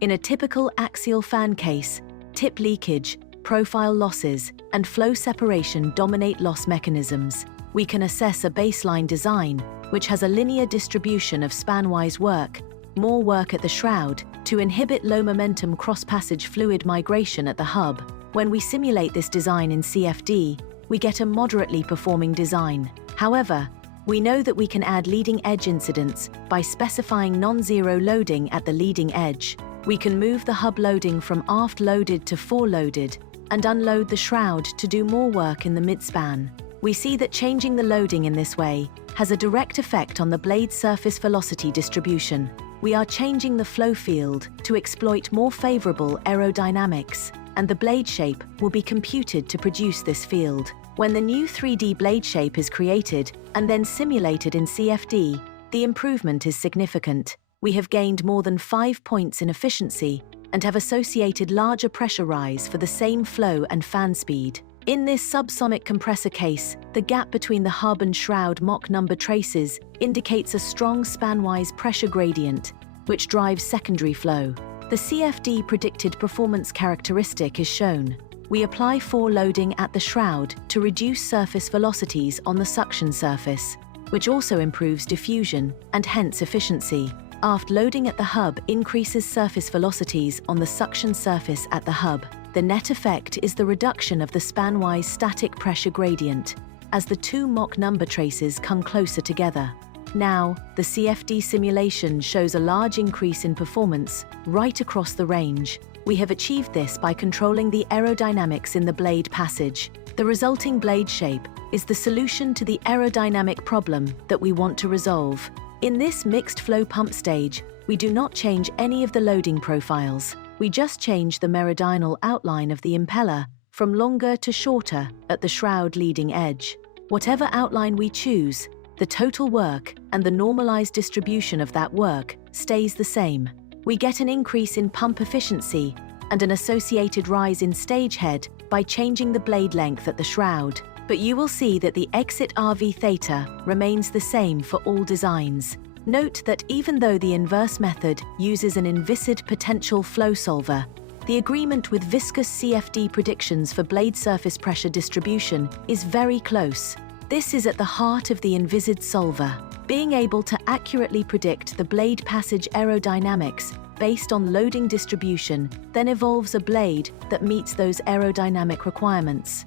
In a typical axial fan case, tip leakage, profile losses, and flow separation dominate loss mechanisms. We can assess a baseline design, which has a linear distribution of spanwise work, more work at the shroud, to inhibit low-momentum cross-passage fluid migration at the hub. When we simulate this design in CFD, we get a moderately performing design. However, we know that we can add leading-edge incidence by specifying non-zero loading at the leading edge. We can move the hub loading from aft-loaded to fore-loaded and unload the shroud to do more work in the midspan. We see that changing the loading in this way has a direct effect on the blade surface velocity distribution. We are changing the flow field to exploit more favorable aerodynamics, and the blade shape will be computed to produce this field. When the new 3D blade shape is created and then simulated in CFD, the improvement is significant. We have gained more than 5 points in efficiency and have associated larger pressure rise for the same flow and fan speed. In this subsonic compressor case, the gap between the hub and shroud Mach number traces indicates a strong spanwise pressure gradient, which drives secondary flow. The CFD predicted performance characteristic is shown. We apply fore-loading at the shroud to reduce surface velocities on the suction surface, which also improves diffusion and hence efficiency. Aft loading at the hub increases surface velocities on the suction surface at the hub. The net effect is the reduction of the spanwise static pressure gradient as the two Mach number traces come closer together. Now, the CFD simulation shows a large increase in performance right across the range. We have achieved this by controlling the aerodynamics in the blade passage. The resulting blade shape is the solution to the aerodynamic problem that we want to resolve. In this mixed flow pump stage, we do not change any of the loading profiles. We just change the meridional outline of the impeller from longer to shorter at the shroud leading edge. Whatever outline we choose, the total work and the normalized distribution of that work stays the same. We get an increase in pump efficiency and an associated rise in stage head by changing the blade length at the shroud. But you will see that the exit RV theta remains the same for all designs. Note that even though the inverse method uses an inviscid potential flow solver, the agreement with viscous CFD predictions for blade surface pressure distribution is very close. This is at the heart of the inviscid solver. Being able to accurately predict the blade passage aerodynamics based on loading distribution then evolves a blade that meets those aerodynamic requirements.